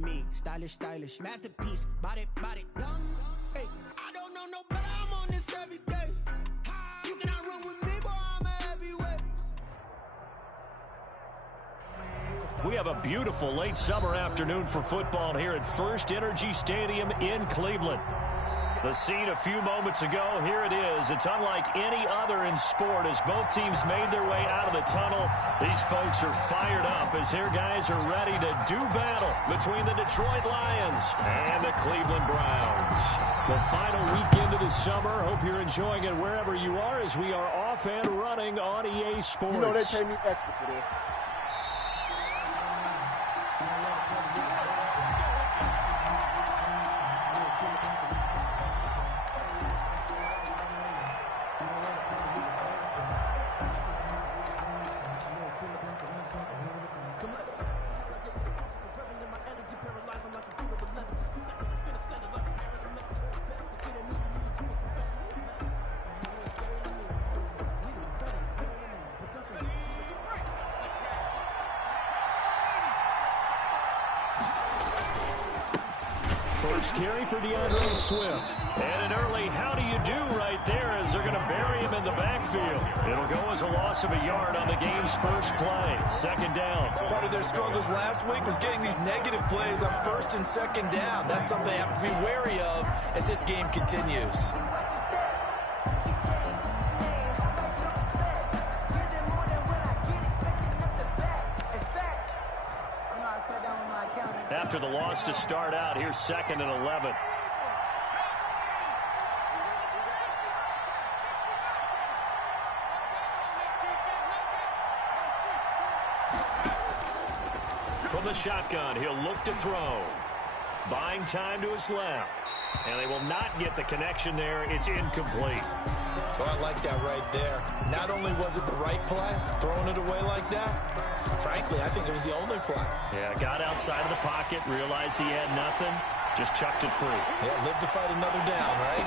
me. Stylish, stylish. Masterpiece. Body, body. Hey, I don't know no better. I'm on this every day. You cannot run with me, boy. I'm a heavyweight. We have a beautiful late summer afternoon for football here at First Energy Stadium in Cleveland. The scene a few moments ago, here it is. It's unlike any other in sport as both teams made their way out of the tunnel. These folks are fired up as their guys are ready to do battle between the Detroit Lions and the Cleveland Browns. The final weekend of the summer. Hope you're enjoying it wherever you are as we are off and running on EA Sports. You know they pay me extra for this. First carry for DeAndre Swift. And an early how do you do right there as they're going to bury him in the backfield. It'll go as a loss of a yard on the game's first play. Second down. Part of their struggles last week was getting these negative plays on first and second down. That's something they have to be wary of as this game continues. After the loss to start out, here's 2nd and 11. From the shotgun, he'll look to throw. Buying time to his left. And they will not get the connection there. It's incomplete. Oh, I like that right there. Not only was it the right play, throwing it away like that, frankly, I think it was the only play. Yeah, got outside of the pocket, realized he had nothing, just chucked it free. Yeah, live to fight another down, right?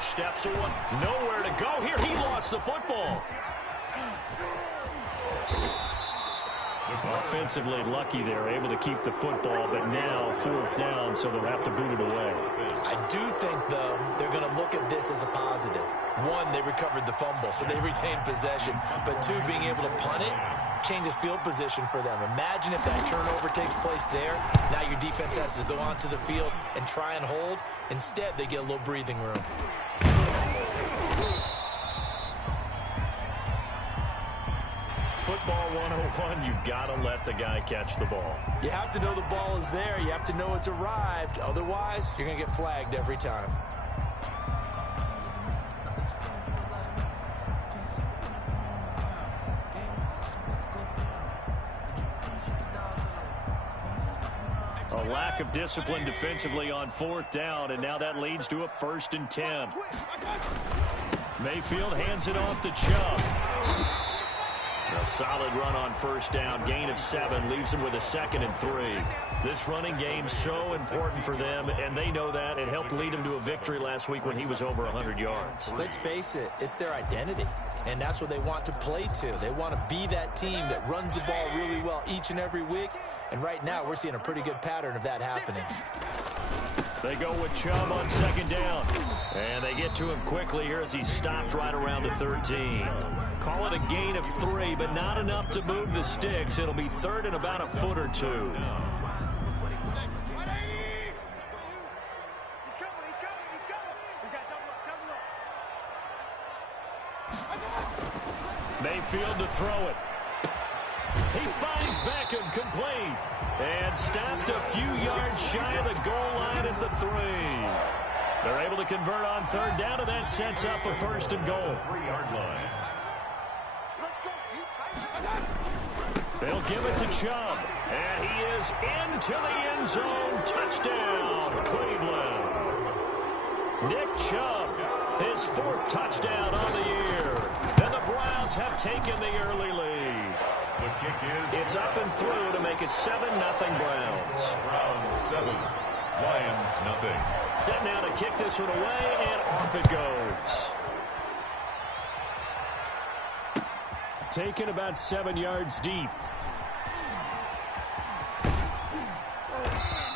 Steps away, nowhere to go here. He lost the football. Offensively lucky they're able to keep the football, but now 4th down, so they'll have to boot it away. I do think, though, they're going to look at this as a positive. One, they recovered the fumble, so they retained possession. But two, being able to punt it changes field position for them. Imagine if that turnover takes place there. Now your defense has to go onto the field and try and hold. Instead, they get a little breathing room. Football 101, you've got to let the guy catch the ball. You have to know the ball is there. You have to know it's arrived. Otherwise, you're going to get flagged every time. A lack of discipline defensively on 4th down, and now that leads to a 1st and 10. Mayfield hands it off to Chubb. A solid run on 1st down, gain of 7, leaves them with a 2nd and 3. This running game so important for them, and they know that. It helped lead them to a victory last week when he was over 100 yards. Let's face it, it's their identity, and that's what they want to play to. They want to be that team that runs the ball really well each and every week, and right now we're seeing a pretty good pattern of that happening. They go with Chubb on 2nd down, and they get to him quickly here as he's stopped right around the 13. Call it a gain of 3, but not enough to move the sticks. It'll be 3rd and about a foot or 2. Mayfield to throw it. He finds Beckham complete and stopped a few yards shy of the goal line at the 3. They're able to convert on 3rd down, and that sets up a 1st and goal. 3-yard line. They'll give it to Chubb, and he is into the end zone. Touchdown, Cleveland. Nick Chubb, his 4th touchdown on the year. And the Browns have taken the early lead. The kick is it's up and through to make it 7-0 Browns. Browns 7, Lions nothing. Set now to kick this one away, and off it goes. Taken about 7 yards deep.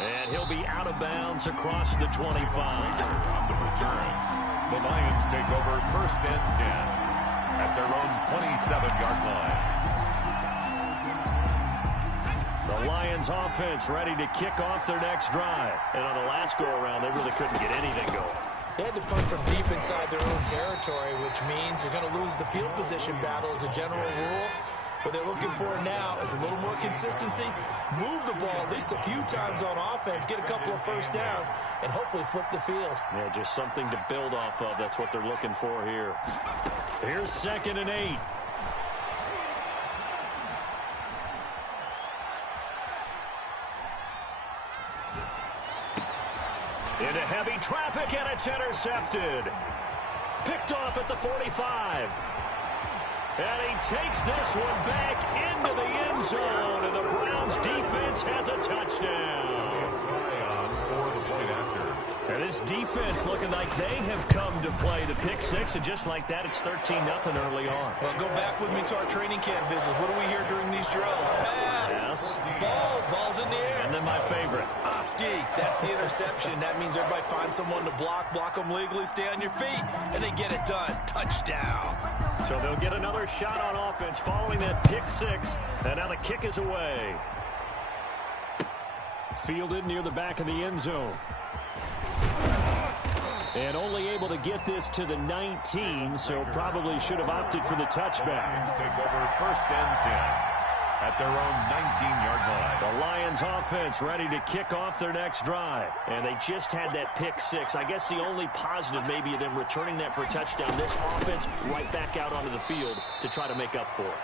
And he'll be out of bounds across the 25. On the return, the Lions take over 1st and 10 at their own 27-yard line. The Lions offense ready to kick off their next drive. And on the last go-around, they really couldn't get anything going. They had to punt from deep inside their own territory, which means you're going to lose the field position battle as a general rule. What they're looking for now is a little more consistency, move the ball at least a few times on offense, get a couple of first downs, and hopefully flip the field. Yeah, just something to build off of. That's what they're looking for here. Here's 2nd and 8. Into heavy traffic, and it's intercepted. Picked off at the 45. And he takes this one back into the end zone, and the Browns defense has a touchdown. And this defense looking like they have come to play the pick six, and just like that, it's 13-0 early on. Well, go back with me to our training camp visits. What do we hear during these drills? Pass. Yes. Ball's in the air. And then my favorite. Oski, that's the interception. That means everybody finds someone to block them legally, stay on your feet, and they get it done. Touchdown. So they'll get another shot on offense following that pick six, and now the kick is away. Fielded near the back of the end zone. And only able to get this to the 19, so probably should have opted for the touchback. Lions take over 1st and 10 at their own 19-yard line. The Lions offense ready to kick off their next drive. And they just had that pick six. I guess the only positive maybe of them returning that for a touchdown. This offense right back out onto the field to try to make up for it.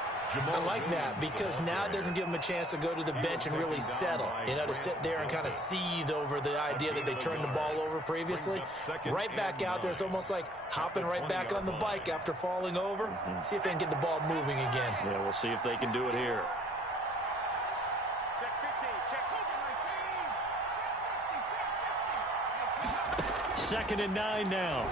I like that because now it doesn't give them a chance to go to the bench and really settle. You know, to sit there and kind of seethe over the idea that they turned the ball over previously. Right back out there, it's almost like hopping right back on the bike after falling over. See if they can get the ball moving again. Yeah, we'll see if they can do it here. Check 15, check 2nd and 9 now.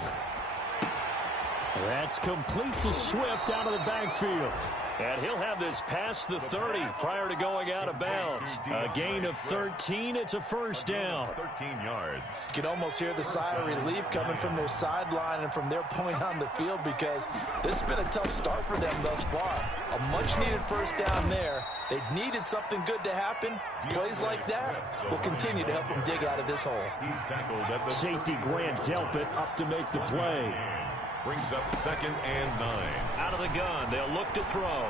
That's complete to Swift out of the backfield. And he'll have this past the 30 prior to going out of bounds. A gain of 13. It's a first down. 13 yards. You can almost hear the sigh of relief coming from their sideline and from their point on the field because this has been a tough start for them thus far. A much-needed first down there. They needed something good to happen. Plays like that will continue to help them dig out of this hole. He's tackled at the Safety Grant Delpit up to make the play. brings up 2nd and 9. Out of the gun, they'll look to throw.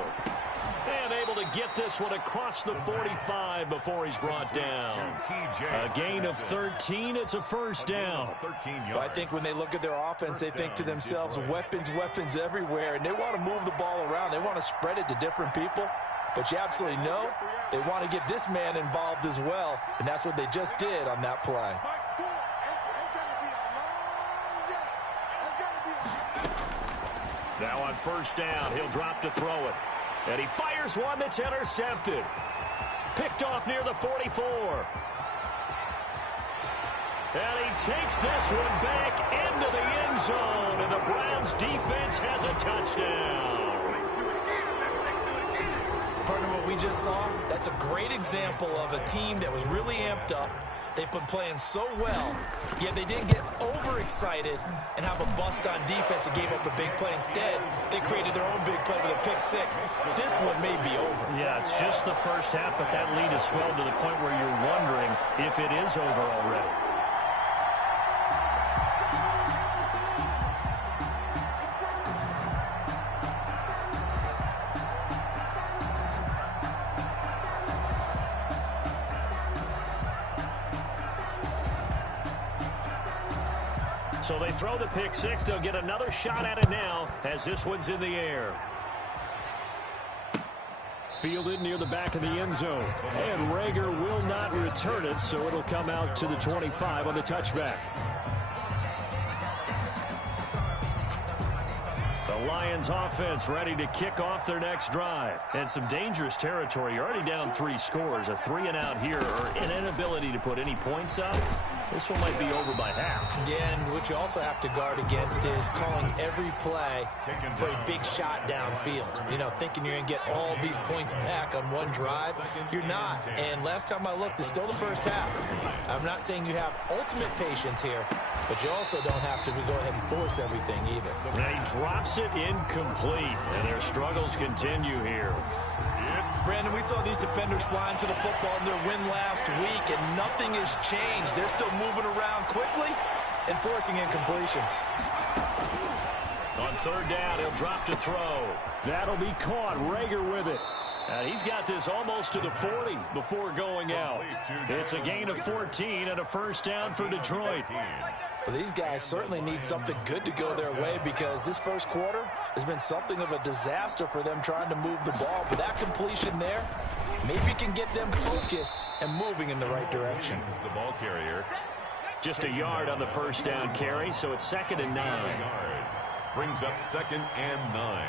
And able to get this one across the 45 before he's brought down. A gain of 13, it's a first down. 13 yards. Well, I think when they look at their offense, they think to themselves, weapons everywhere, and they want to move the ball around. They want to spread it to different people. But you absolutely know they want to get this man involved as well, and that's what they just did on that play. Now on first down, he'll drop to throw it. And he fires one that's intercepted. Picked off near the 44. And he takes this one back into the end zone. And the Browns defense has a touchdown. Partner, what we just saw, that's a great example of a team that was really amped up. They've been playing so well, yet they didn't get overexcited and have a bust on defense and gave up a big play. Instead, they created their own big play with a pick six. This one may be over. Yeah, it's just the first half, but that lead has swelled to the point where you're wondering if it is over already. So they throw the pick six. They'll get another shot at it now as this one's in the air. Fielded near the back of the end zone. And Rager will not return it, so it'll come out to the 25 on the touchback. The Lions offense ready to kick off their next drive. And some dangerous territory. You're already down 3 scores. A 3-and-out here or an inability to put any points up. This one might be over by half. Yeah, and what you also have to guard against is calling every play for a big shot downfield. You know, thinking you're going to get all these points back on one drive. You're not. And last time I looked, it's still the first half. I'm not saying you have ultimate patience here, but you also don't have to go ahead and force everything either. And he drops it incomplete, and their struggles continue here. Brandon, we saw these defenders fly into the football in their win last week, and nothing has changed. They're still moving around quickly and forcing incompletions. On third down, he'll drop to throw. That'll be caught. Rager with it. And he's got this almost to the 40 before going out. It's a gain of 14 and a first down for Detroit. Well, these guys certainly need something good to go their way because this first quarter has been something of a disaster for them trying to move the ball. But that completion there maybe can get them focused and moving in the right direction. The ball carrier. Just a yard on the first down carry, so it's 2nd and 9. Brings up 2nd and 9.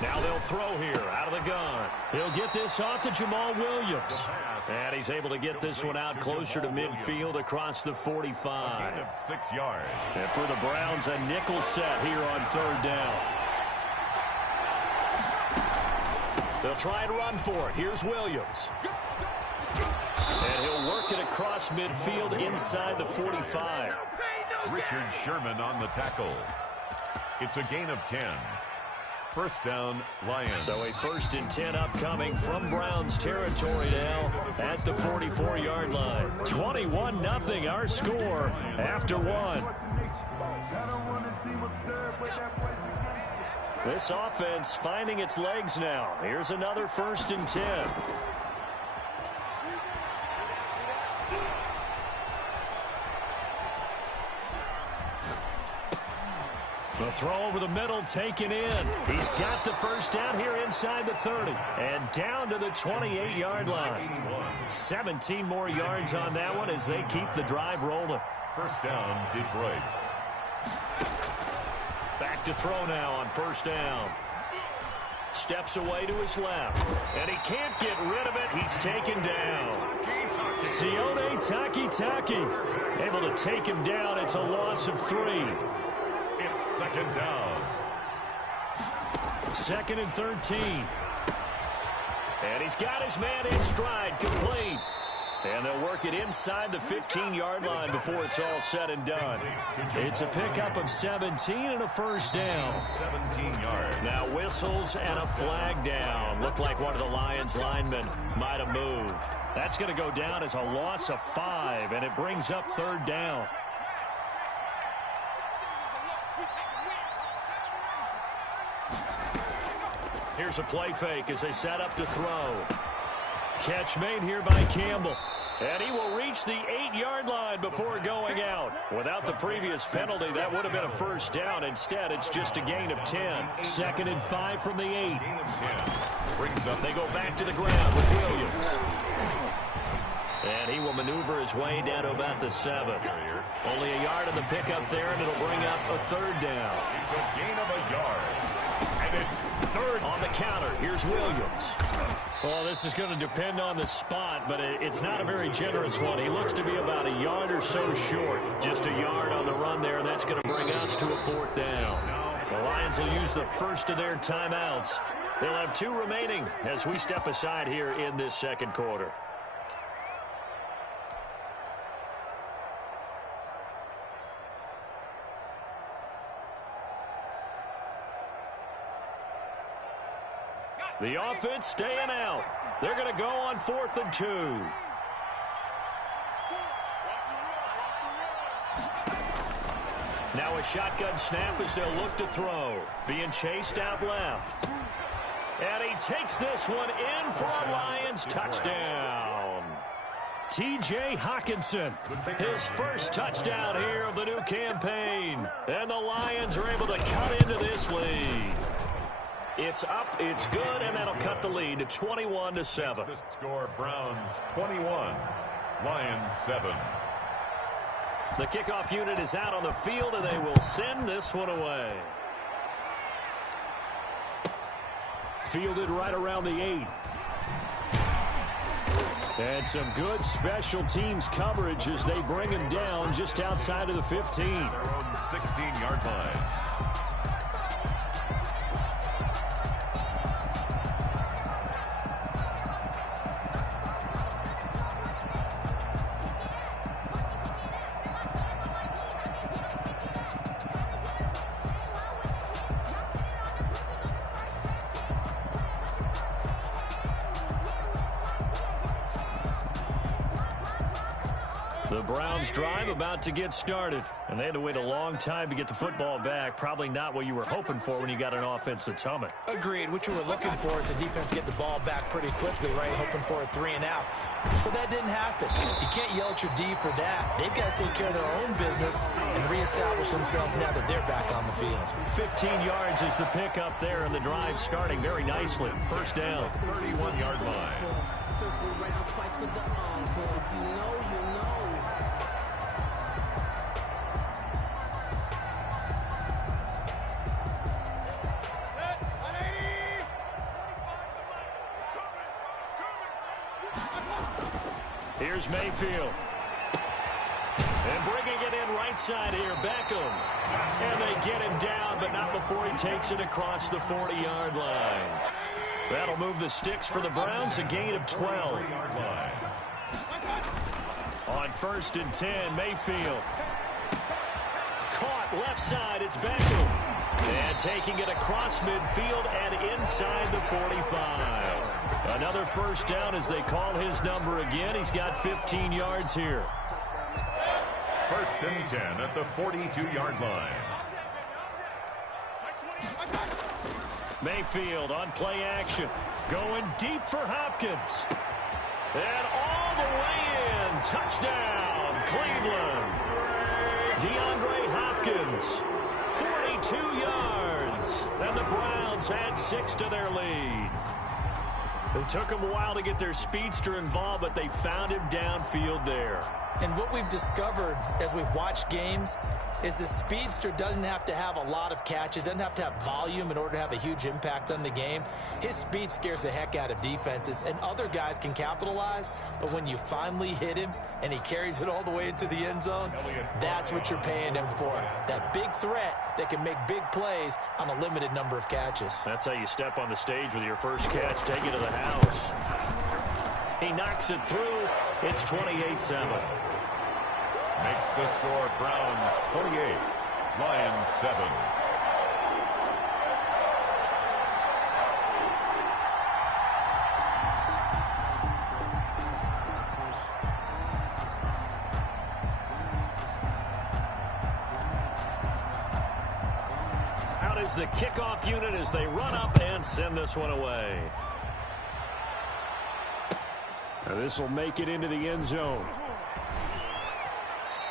Now they'll throw here out of the gun. He'll get this off to Jamal Williams. And he's able to get this one out closer to midfield across the 45. 6 yards. And for the Browns, a nickel set here on third down. They'll try and run for it. Here's Williams. And he'll work it across midfield inside the 45. Richard Sherman on the tackle. It's a gain of 10. First down, Lions. So a 1st and 10 upcoming from Browns territory now at the 44-yard line. 21-0 our score after one. This offense finding its legs now. Here's another 1st and 10. The throw over the middle taken in. He's got the first down here inside the 30. And down to the 28-yard line. 17 more yards on that one as they keep the drive rolling. First down, Detroit. Back to throw now on first down. Steps away to his left. And he can't get rid of it. He's taken down. Sione Takitaki able to take him down. It's a loss of 3. It's 2nd down. 2nd and 13. And he's got his man in stride, complete. And they'll work it inside the 15-yard line before it's all said and done. It's a pickup of 17 and a first down. 17 yards. Now whistles and a flag down. Looked like one of the Lions linemen might have moved. That's going to go down as a loss of 5, and it brings up third down. Here's a play fake as they set up to throw. Catch made here by Campbell. And he will reach the 8-yard line before going out. Without the previous penalty, that would have been a first down. Instead, it's just a gain of 10. 2nd and 5 from the 8. They go back to the ground with Williams. And he will maneuver his way down to about the 7. Only a yard on the pickup there, and it'll bring up a third down. It's a gain of a yard. And it's third on the counter. Here's Williams. Well, this is going to depend on the spot, but it's not a very generous one. He looks to be about a yard or so short. Just a yard on the run there, and that's going to bring us to a 4th down. The Lions will use the first of their timeouts. They'll have 2 remaining as we step aside here in this second quarter. The offense staying out. They're going to go on 4th and 2. Now a shotgun snap as they'll look to throw. Being chased out left. And he takes this one in for a Lions touchdown. T.J. Hockenson, his first touchdown here of the new campaign. And the Lions are able to cut into this lead. It's up, it's good, and that'll cut the lead to 21-7. The score, Browns 21, Lions 7. The kickoff unit is out on the field, and they will send this one away. Fielded right around the 8. And some good special teams coverage as they bring him down just outside of the 15. Their own 16-yard line. The Browns drive about to get started, and they had to wait a long time to get the football back. Probably not what you were hoping for when you got an offense that's humming. Agreed. What you were looking for is the defense get the ball back pretty quickly, right? Hoping for a 3 and out. So that didn't happen. You can't yell at your D for that. They've got to take care of their own business and reestablish themselves now that they're back on the field. 15 yards is the pickup there, and the drive starting very nicely. First down. 31-yard line. Circle round twice for the encore. If you know, you know. Here's Mayfield. And bringing it in right side here, Beckham. And they get him down, but not before he takes it across the 40-yard line. That'll move the sticks for the Browns, a gain of 12. On 1st and 10, Mayfield. Caught left side, it's Beckham. And taking it across midfield and inside the 45. Another first down as they call his number again. He's got 15 yards here. 1st and 10 at the 42-yard line. Mayfield on play action. Going deep for Hopkins. And all the way in. Touchdown, Cleveland. DeAndre Hopkins. 42 yards. And the Browns add 6 to their lead. It took them a while to get their speedster involved, but they found him downfield there. And what we've discovered as we've watched games is the speedster doesn't have to have a lot of catches, doesn't have to have volume in order to have a huge impact on the game. His speed scares the heck out of defenses, and other guys can capitalize, but when you finally hit him and he carries it all the way into the end zone, that's what you're paying him for. That big threat that can make big plays on a limited number of catches. That's how you step on the stage with your first catch, take it to the house. He knocks it through. It's 28-7. Makes the score Browns 28, Lions 7. Out is the kickoff unit as they run up and send this one away. This will make it into the end zone.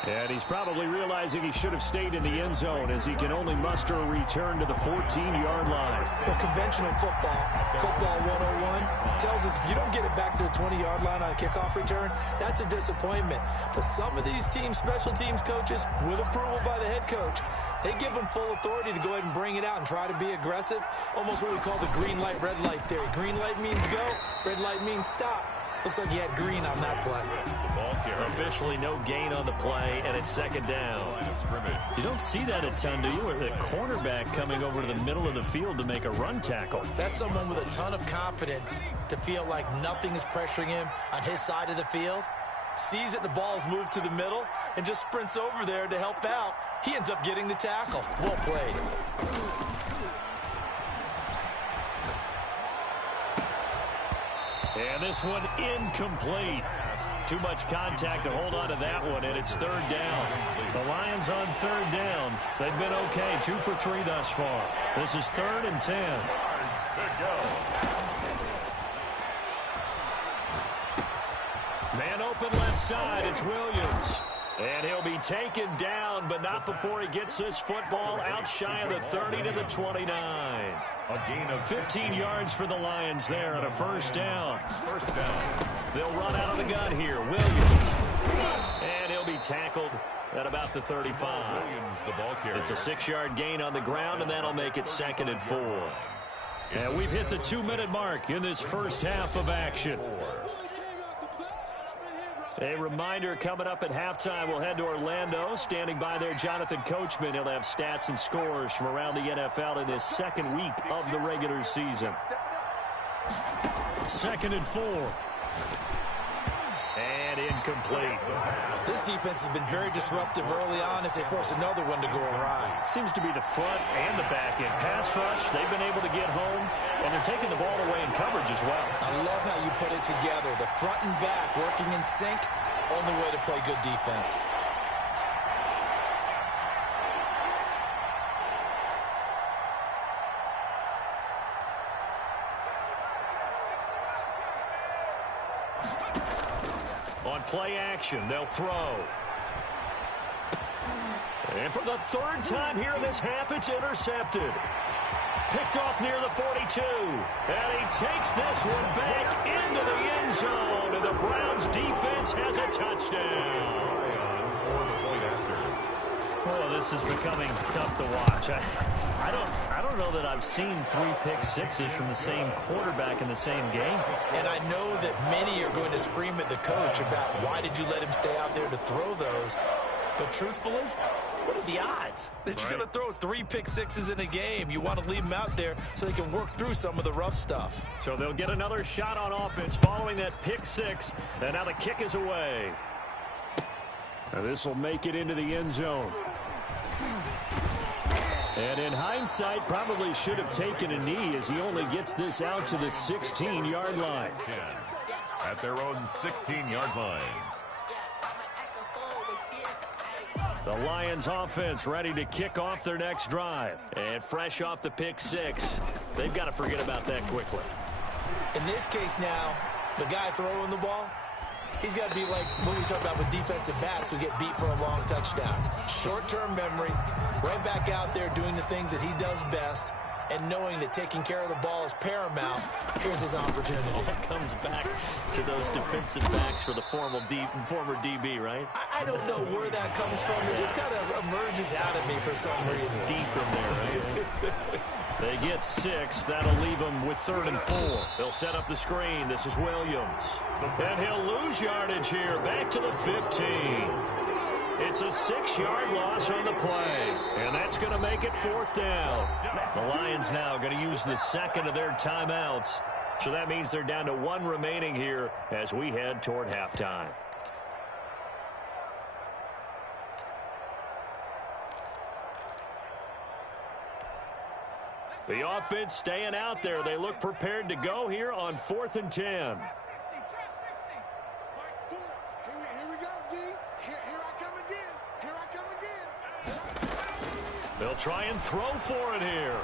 And he's probably realizing he should have stayed in the end zone as he can only muster a return to the 14-yard line. Well, conventional football 101, tells us if you don't get it back to the 20-yard line on a kickoff return, that's a disappointment. But some of these special teams coaches, with approval by the head coach, they give them full authority to go ahead and bring it out and try to be aggressive. Almost what we call the green light, red light theory. Green light means go, red light means stop. Looks like he had green on that play. Officially no gain on the play, and it's 2nd down. You don't see that a ton, do you? Or the cornerback coming over to the middle of the field to make a run tackle. That's someone with a ton of confidence to feel like nothing is pressuring him on his side of the field. Sees that the ball's moved to the middle and just sprints over there to help out. He ends up getting the tackle. Well played. And this one incomplete. Too much contact to hold on to that one, and it's 3rd down. The Lions on 3rd down. They've been okay, 2 for 3 thus far. This is 3rd and 10. Man open left side, it's Williams. And he'll be taken down, but not before he gets this football out shy of the 30 to the 29. A gain of 15 yards for the Lions there on a first down. First down. They'll run out of the gun here. Williams. And he'll be tackled at about the 35. Williams, the ball carrier. It's a 6-yard gain on the ground, and that'll make it 2nd and 4. And we've hit the 2-minute mark in this first half of action. A reminder coming up at halftime, we'll head to Orlando. Standing by there, Jonathan Coachman. He'll have stats and scores from around the NFL in this second week of the regular season. 2nd and 4. And incomplete. This defense has been very disruptive early on as they force another one to go awry. Seems to be the front and the back end. Pass rush, they've been able to get home, and they're taking the ball away in coverage as well. I love how you put it together. The front and back working in sync, only way to play good defense. On play action, they'll throw. And for the 3rd time here in this half, it's intercepted. Picked off near the 42. And he takes this one back into the end zone. And the Browns defense has a touchdown. Oh, this is becoming tough to watch. I don't know that I've seen 3 pick-sixes from the same quarterback in the same game. And I know that many are going to scream at the coach about why did you let him stay out there to throw those. But truthfully, what are the odds that you're going to throw 3 pick-sixes in a game? You want to leave them out there so they can work through some of the rough stuff. So they'll get another shot on offense following that pick-6. And now the kick is away. Now this will make it into the end zone. And in hindsight, probably should have taken a knee as he only gets this out to the 16-yard line. 10 at their own 16-yard line. The Lions offense ready to kick off their next drive. And fresh off the pick-6, they've got to forget about that quickly. In this case now, the guy throwing the ball, he's got to be like what we talk about with defensive backs who get beat for a long touchdown. Short-term memory, right back out there doing the things that he does best, and knowing that taking care of the ball is paramount. Here's his opportunity. It comes back to those defensive backs for the former DB, right? I don't know where that comes from. It just kind of emerges out of me for some reason. Deep in there, right? They get 6. That'll leave them with 3rd and 4. They'll set up the screen. This is Williams. And he'll lose yardage here. Back to the 15. It's a 6-yard loss on the play. And that's going to make it 4th down. The Lions now going to use the 2nd of their timeouts. So that means they're down to 1 remaining here as we head toward halftime. The offense staying out there. They look prepared to go here on 4th and 10. Here we go, D. Here I come again. Here I come again. They'll try and throw for it here.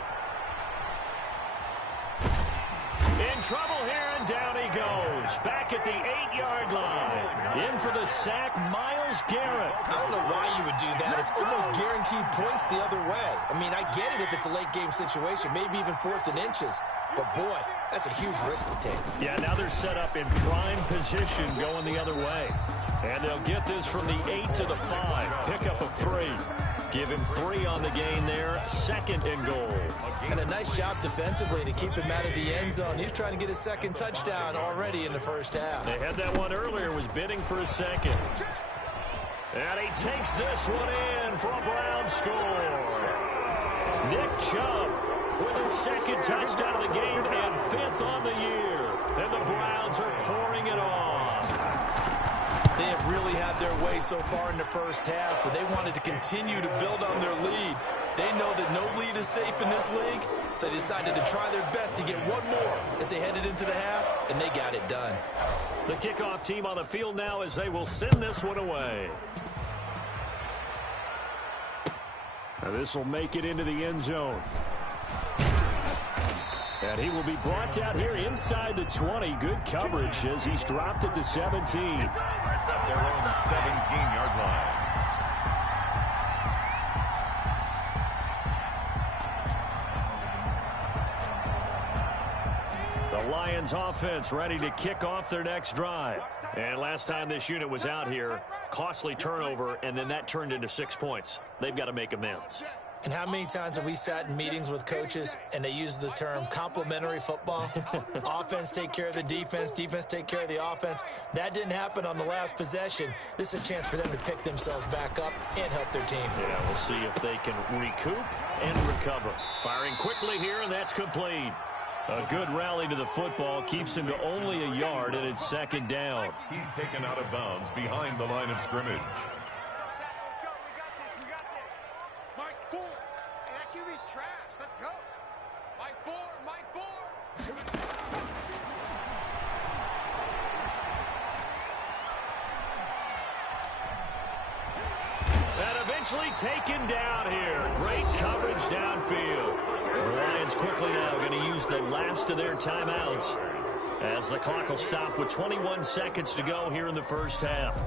In trouble here, and down he goes. Back at the 8-yard line. In for the sack, Myles Garrett. I don't know why you would do that. It's almost guaranteed points the other way. I mean, I get it if it's a late-game situation, maybe even 4th and inches. But, boy, that's a huge risk to take. Yeah, now they're set up in prime position going the other way. And they'll get this from the 8 to the 5. Pick up a 3. Give him 3 on the gain there. 2nd and goal. And a nice job defensively to keep him out of the end zone. He's trying to get his 2nd touchdown already in the first half. They had that one earlier, was bidding for a 2nd. And he takes this one in for a Brown score. Nick Chubb with his 2nd touchdown of the game and 5th on the year. And the Browns are pouring it on. They have really had their way so far in the first half, but they wanted to continue to build on their lead. They know that no lead is safe in this league, so they decided to try their best to get one more as they headed into the half, and they got it done. The kickoff team on the field now as they will send this one away. Now this will make it into the end zone. And he will be brought out here inside the 20. Good coverage as he's dropped at the 17. Their own 17-yard line. The Lions offense ready to kick off their next drive. And last time this unit was out here, costly turnover, and then that turned into 6 points. They've got to make amends. And how many times have we sat in meetings with coaches and they use the term complementary football? Offense take care of the defense, defense take care of the offense. That didn't happen on the last possession. This is a chance for them to pick themselves back up and help their team. Yeah, we'll see if they can recoup and recover. Firing quickly here, and that's complete. A good rally to the football keeps him to only a yard, and it's second down. He's taken out of bounds behind the line of scrimmage. Taken down here. Great coverage downfield. The Lions quickly now going to use the last of their timeouts as the clock will stop with 21 seconds to go here in the first half.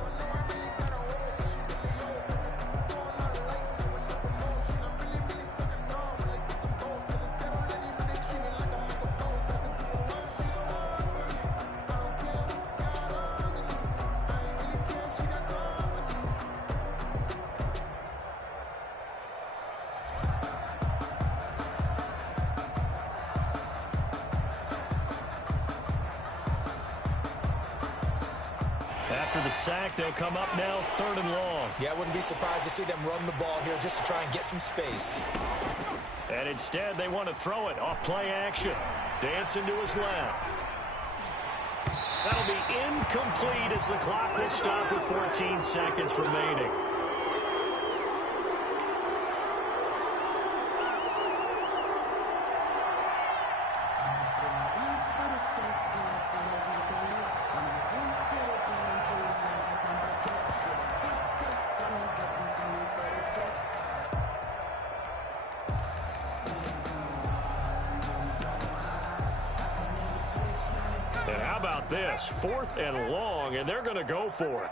After the sack, they'll come up now 3rd and long. Yeah, I wouldn't be surprised to see them run the ball here just to try and get some space. And instead, they want to throw it off play action. Dancing to his left. That'll be incomplete as the clock will stop with 14 seconds remaining. And how about this? 4th and long, and they're going to go for it.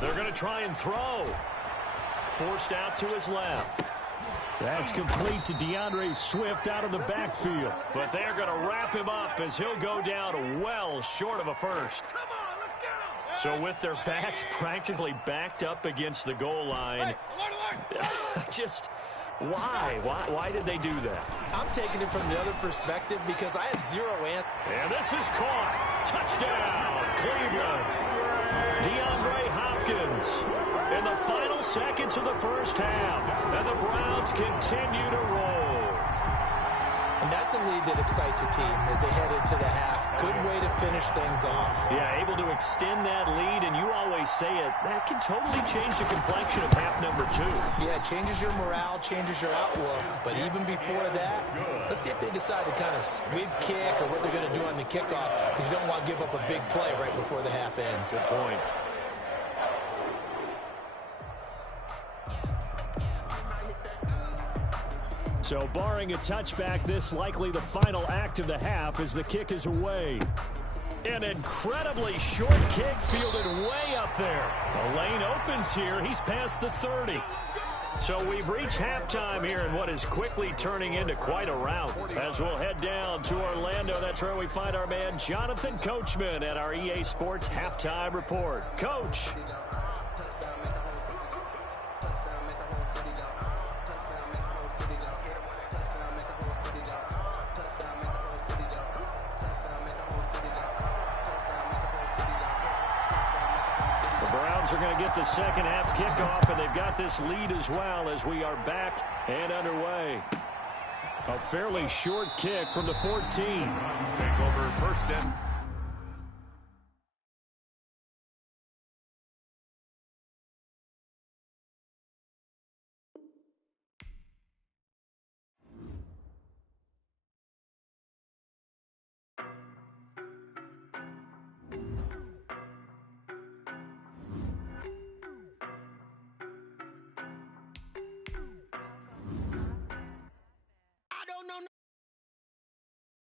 They're going to try and throw. Forced out to his left. That's complete to DeAndre Swift out of the backfield. But they're going to wrap him up as he'll go down well short of a first. So with their backs practically backed up against the goal line, just why did they do that? I'm taking it from the other perspective because I have zero answer. And this is caught. Touchdown, Cleveland. DeAndre Hopkins in the final seconds of the first half. And the Browns continue to roll. And that's a lead that excites a team as they head into the half. Good way to finish things off. Yeah, able to extend that lead, and you always say it, that can totally change the complexion of half number 2. Yeah, it changes your morale, changes your outlook. But even before that, let's see if they decide to kind of squib kick or what they're going to do on the kickoff, because you don't want to give up a big play right before the half ends. Good point. So barring a touchback, this likely the final act of the half as the kick is away. An incredibly short kick fielded way up there. The lane opens here. He's past the 30. So we've reached halftime here in what is quickly turning into quite a rout. As we'll head down to Orlando, that's where we find our man Jonathan Coachman at our EA Sports Halftime Report. Coach. Are going to get the second half kickoff, and they've got this lead as well as we are back and underway. A fairly short kick from the 14. Take over 1st and